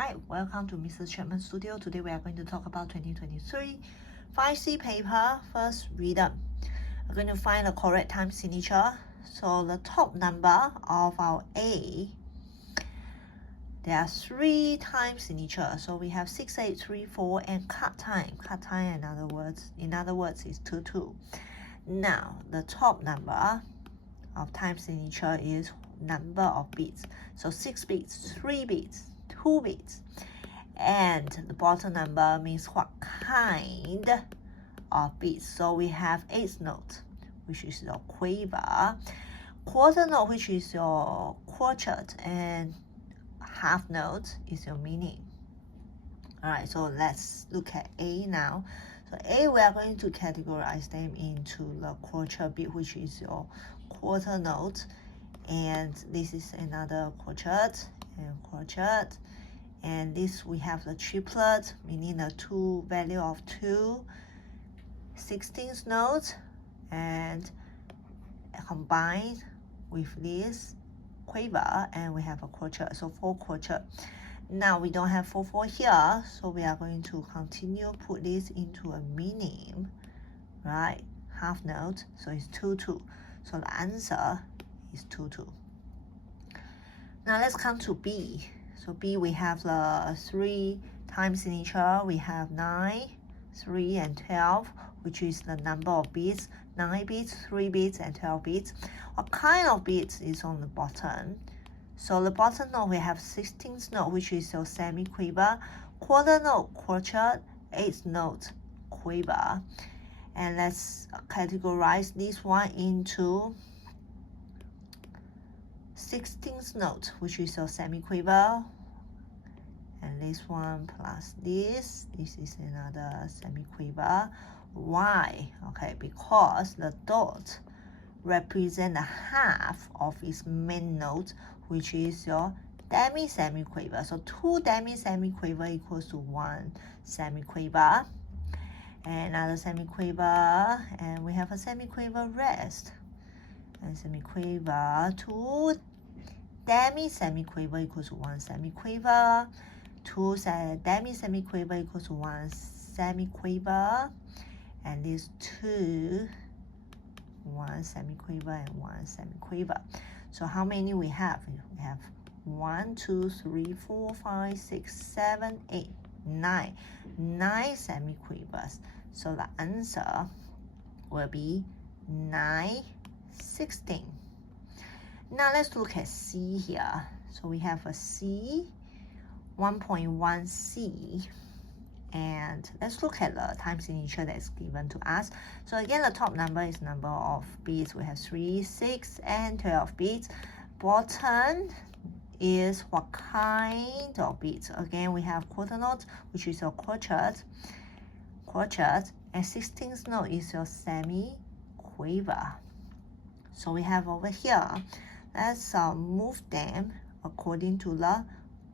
Hi, welcome to Mrs. Chapman Studio. Today we are going to talk about 2023 5C paper, first rhythm. We're going to find the correct time signature. So the top number of our A, there are 3 time signatures. So we have 6, 8, 3, 4, and cut time. Cut time in other words is 2, 2. Now the top number of time signature is number of beats. So 6 beats, 3 beats, 2 beats. And the bottom number means what kind of beats. So we have 8th note, which is your quaver, quarter note, which is your quartet, and half note is your meaning. All right, so let's look at A now. So A, we are going to categorize them into the quartet beat, which is your quarter note, and this is another quartet and quartet. And this we have the triplet, meaning the value of 2 16th notes, and combined with this quaver, and we have a quartet, so 4 quartet. Now we don't have 4 4 here, so we are going to continue put this into a meaning, right? Half note, so it's 2 2. So the answer is 2 2. Now let's come to B. So B, we have the 3 time signature. We have 9, 3, and 12, which is the number of beats. 9 beats, 3 beats, and 12 beats. What kind of beats is on the bottom? So the bottom note, we have 16th note, which is your semi-quaver, quarter note, quartet, 8th note, quaver. And let's categorize this one into 16th note, which is your semi-quaver, and this one plus this is another semi-quaver. Why? Okay, because the dot represent the half of its main note, which is your demi-semi-quaver. So 2 demi-semi-quaver equals to 1 semi-quaver, and another semi-quaver, and we have a semi-quaver rest, and semi-quaver, 2 demi-semi-quaver equals to 1 semi-quaver, 2 demi-semi-quaver equals to 1 semi-quaver, and these 2, 1 semi-quaver and 1 semi-quaver. So how many we have? We have 1, 2, 3, 4, 5, 6, 7, 8, 9. 9 semi-quavers. So the answer will be 9, 16. Now let's look at C here. So we have a C, 1.1 C, and let's look at the time signature that's given to us. So again, the top number is number of beats. We have 3, 6, and 12 beats. Bottom is what kind of beats. Again, we have quarter note, which is your quartet, and 16th note is your semi-quaver. So we have over here, let's move them according to the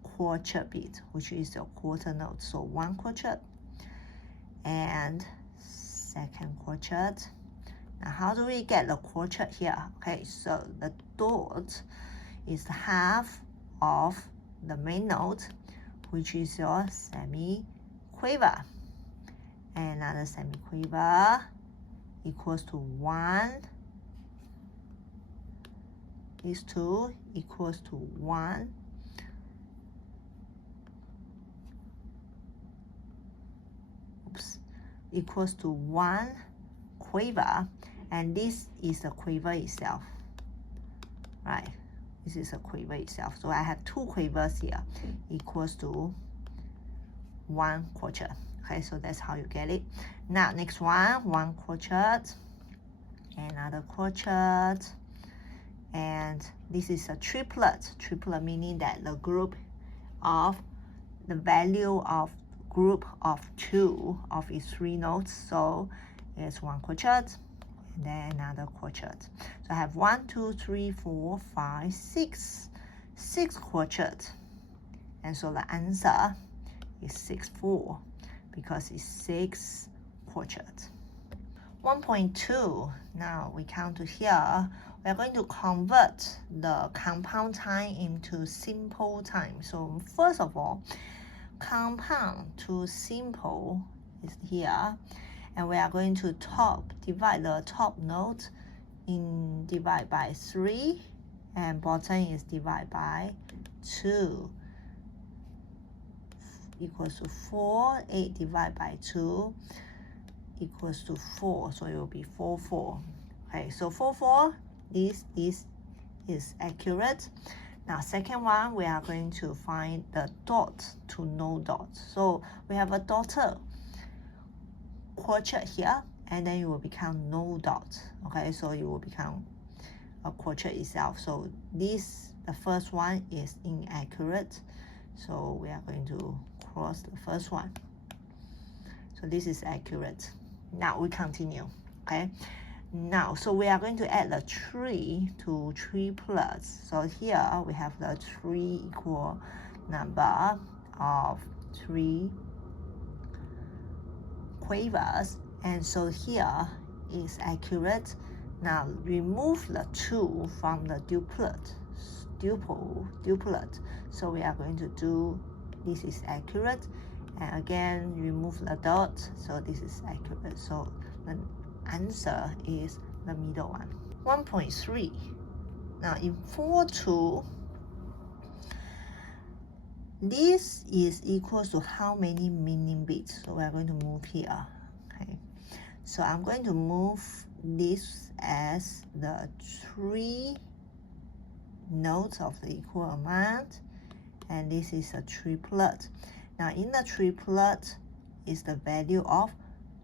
quartet beat, which is your quarter note. So 1 quartet and 2nd quartet. Now how do we get the quartet here? Okay, so the dot is half of the main note, which is your semi-quaver, and another semi-quaver equals to 1. These 2 equals to 1. Equals to 1 quaver, and this is the quaver itself, right? This is a quaver itself. So I have 2 quavers here, equals to 1 quartet. Okay, so that's how you get it. Now next one, 1 quartet, another quartet, and this is a triplet. Triplet meaning that the group of the value of group of 2 of its 3 notes. So it's 1 quartet and then another quartet. So I have 1, 2, 3, 4, 5, 6 quartet, and so the answer is 6 4 because it's 6 quartet. 1.2. Now we count to here. we are going to convert the compound time into simple time. So first of all, compound to simple is here, and we are going to divide the top note divide by 3, and bottom is divide by 2, equals to 4. 8 divided by 2 equals to 4, so it will be 4, 4. Okay, so 4, 4, this is accurate. Now second one, we are going to find the dot to no dot. So we have a dotted quartet here, and then it will become no dot. Okay, so it will become a quartet itself. So this, the first one, is inaccurate. So we are going to cross the first one. So this is accurate. Now we continue. Okay. Now, so we are going to add the 3 to 3 plus. So here we have the 3 equal number of 3 quavers, and so here is accurate. Now remove the 2 from the duplet. So we are going to do, this is accurate, and again remove the dot, so this is accurate. So the answer is the middle one. 1.3. Now in 4/2, this is equal to how many meaning bits? So we are going to move here. Okay, so I'm going to move this as the 3 notes of the equal amount, and this is a triplet. Now in the triplet is the value of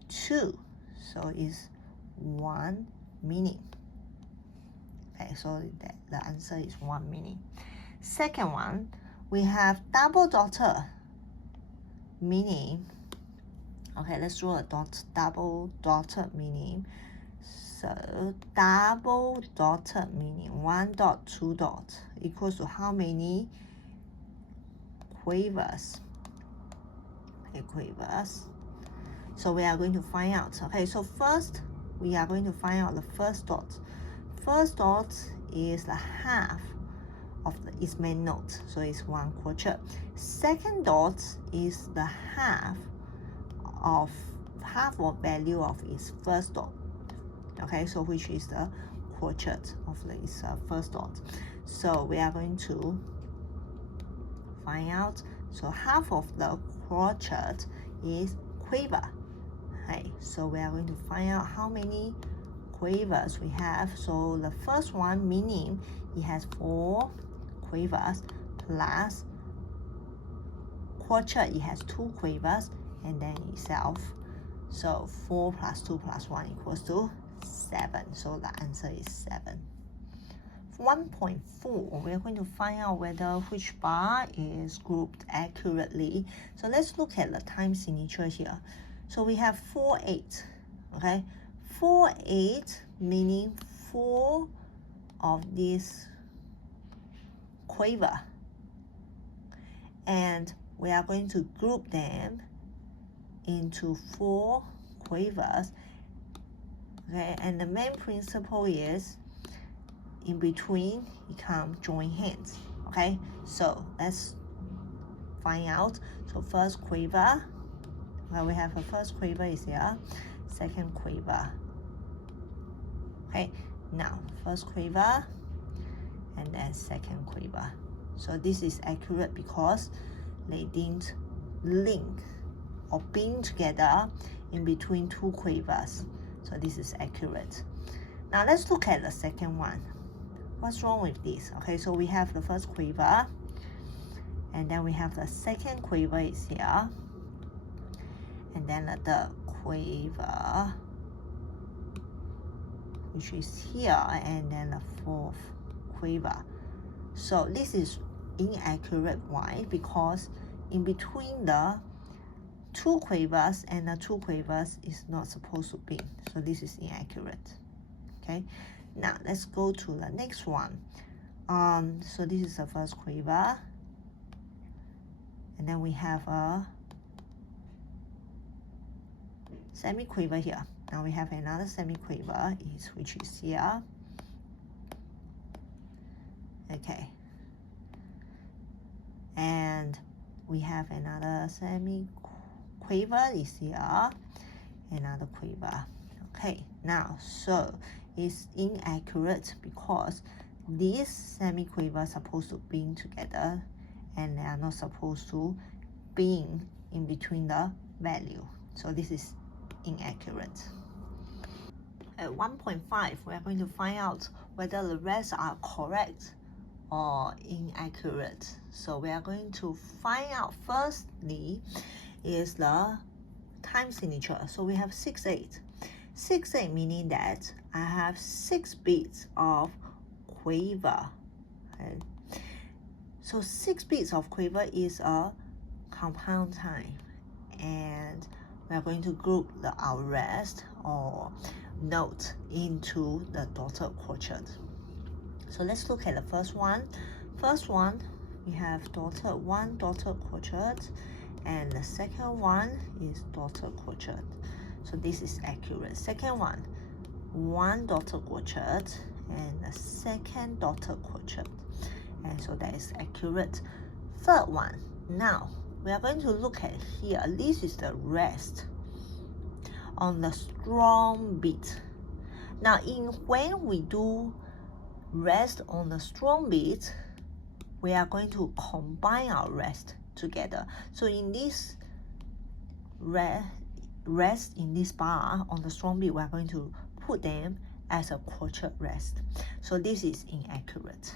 2, so it's 1 meaning. Okay, so the answer is 1 meaning. Second one, we have double dotted meaning. Okay, let's draw a double dotted meaning. So double dotted meaning, 1 dot, 2 dot, equals to how many quavers? Okay, quavers. So we are going to find out. Okay, so first we are going to find out the first dot. First dot is the half of its main note, so it's 1 quarter. Second dot is the half of value of its first dot. Okay, so which is the quartet of its first dot. So we are going to find out. So half of the quartet is quaver. Okay, so we are going to find out how many quavers we have. So the first one, meaning it has 4 quavers plus quartet, it has 2 quavers, and then itself. So 4 plus 2 plus 1 equals to 7. So the answer is 7. 1.4, we're going to find out whether which bar is grouped accurately. So let's look at the time signature here. So we have 4/8. Okay, 4/8 meaning 4 of this quaver, and we are going to group them into 4 quavers. Okay, and the main principle is in between you come join hands. Okay, so let's find out. So first quaver, well, we have a first quaver is here, second quaver. Okay, now first quaver and then second quaver. So this is accurate because they didn't link or bind together in between 2 quavers. So this is accurate. Now let's look at the second one. What's wrong with this? Okay, so we have the first quaver, and then we have the second quaver is here, and then the third quaver, which is here, and then the fourth quaver. So this is inaccurate. Why? Because in between the 2 quavers and the 2 quavers is not supposed to be. So this is inaccurate. Okay, now let's go to the next one. So this is the first quaver, and then we have a semiquaver here. Now we have another semiquaver, which is here, Okay. And we have another semi-quiver is here, another quiver. Okay, now, so it's inaccurate because these semi-quivers are supposed to be together and they are not supposed to be in between the value. So this is inaccurate. At 1.5, we are going to find out whether the rest are correct or inaccurate. So we are going to find out firstly is the time signature. So we have 6/8. 6/8 meaning that I have 6 beats of quiver. Okay. So 6 beats of quiver is a compound time, and we are going to group our rest or note into the dotted quotient. So let's look at the first one. First one, we have one dotted quotient, and the second one is dotted quotient. So this is accurate. Second one dotted quotient, and the second dotted quotient. And so that is accurate. Third one, now we are going to look at here. This is the rest on the strong beat. Now, when we do rest on the strong beat, we are going to combine our rest together. So in this rest in this bar on the strong beat, we are going to put them as a quartet rest. So this is inaccurate.